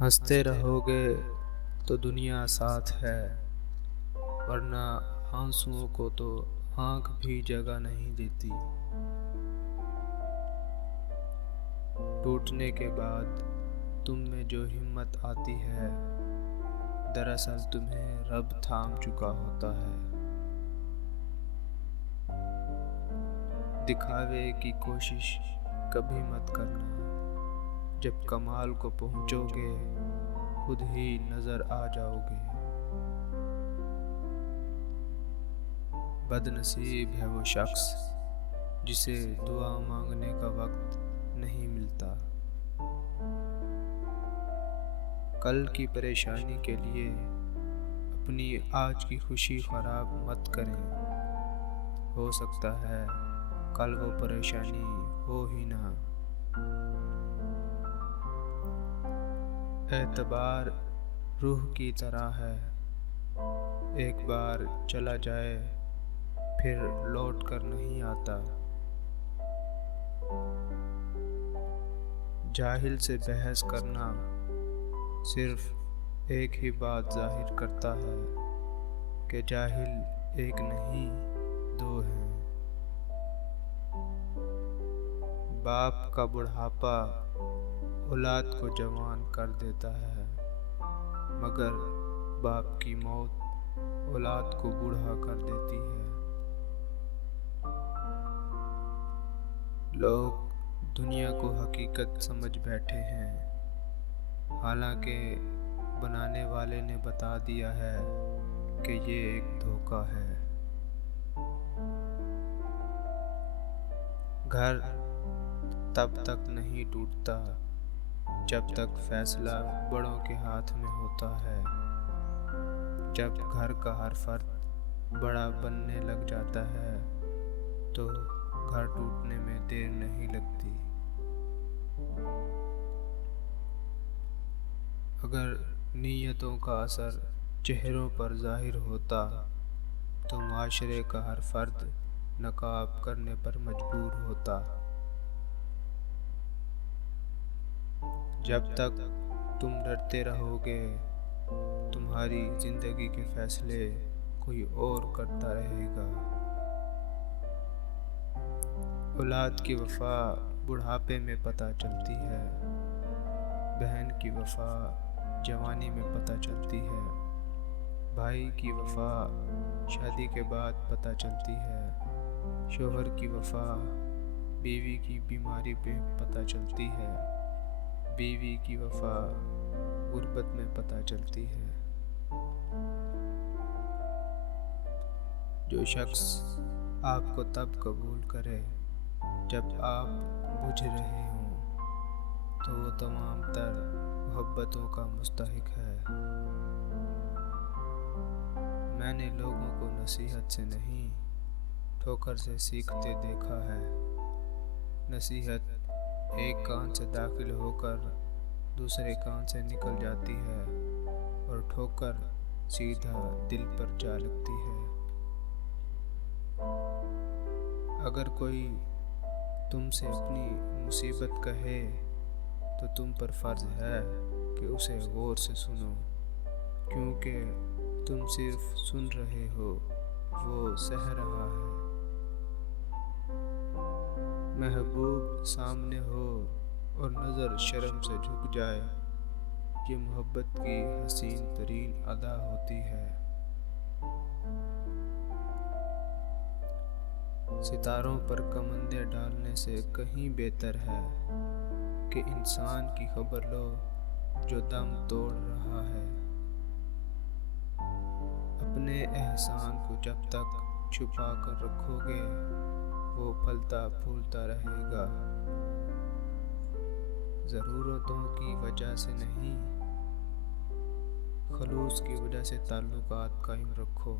ہنستے رہو گے تو دنیا ساتھ ہے، ورنہ آنسوؤں کو تو آنکھ بھی جگہ نہیں دیتی۔ ٹوٹنے کے بعد تم میں جو ہمت آتی ہے، دراصل تمہیں رب تھام چکا ہوتا ہے۔ دکھاوے کی کوشش کبھی مت کرنا، جب کمال کو پہنچو گے خود ہی نظر آ جاؤ گے۔ بد نصیب ہے وہ شخص جسے دعا مانگنے کا وقت نہیں ملتا۔ کل کی پریشانی کے لیے اپنی آج کی خوشی خراب مت کریں، ہو سکتا ہے کل وہ پریشانی ہو ہی نہ۔ اعتبار روح کی طرح ہے، ایک بار چلا جائے پھر لوٹ کر نہیں آتا۔ جاہل سے بحث کرنا صرف ایک ہی بات ظاہر کرتا ہے کہ جاہل ایک نہیں دو ہیں۔ باپ کا بڑھاپا اولاد کو جوان کر دیتا ہے، مگر باپ کی موت اولاد کو بوڑھا کر دیتی ہے۔ لوگ دنیا کو حقیقت سمجھ بیٹھے ہیں، حالانکہ بنانے والے نے بتا دیا ہے کہ یہ ایک دھوکہ ہے۔ گھر تب تک نہیں ٹوٹتا جب تک فیصلہ بڑوں کے ہاتھ میں ہوتا ہے۔ جب گھر کا ہر فرد بڑا بننے لگ جاتا ہے تو گھر ٹوٹنے میں دیر نہیں لگتی۔ اگر نیتوں کا اثر چہروں پر ظاہر ہوتا تو معاشرے کا ہر فرد نقاب کرنے پر مجبور ہوتا۔ جب تک تم ڈرتے رہو گے تمہاری زندگی کے فیصلے کوئی اور کرتا رہے گا۔ اولاد کی وفا بڑھاپے میں پتہ چلتی ہے، بہن کی وفا جوانی میں پتہ چلتی ہے، بھائی کی وفا شادی کے بعد پتہ چلتی ہے، شوہر کی وفا بیوی کی بیماری پہ پتہ چلتی ہے، بیوی کی وفا غربت میں پتہ چلتی ہے۔ جو شخص آپ کو تب قبول کرے جب آپ بجھ رہے ہوں تو وہ تمام تر محبتوں کا مستحق ہے۔ میں نے لوگوں کو نصیحت سے نہیں ٹھوکر سے سیکھتے دیکھا ہے۔ نصیحت ایک کان سے داخل ہو کر دوسرے کان سے نکل جاتی ہے اور ٹھوکر سیدھا دل پر جا لگتی ہے۔ اگر کوئی تم سے اپنی مصیبت کہے تو تم پر فرض ہے کہ اسے غور سے سنو، کیونکہ تم صرف سن رہے ہو، وہ سہ رہا ہے۔ محبوب سامنے ہو اور نظر شرم سے جھک جائے، یہ محبت کی حسین ترین ادا ہوتی ہے۔ ستاروں پر کمندیں ڈالنے سے کہیں بہتر ہے کہ انسان کی خبر لو جو دم توڑ رہا ہے۔ اپنے احسان کو جب تک چھپا کر رکھو گے وہ پھلتا پھولتا رہے گا۔ ضرورتوں کی وجہ سے نہیں، خلوص کی وجہ سے تعلقات قائم رکھو۔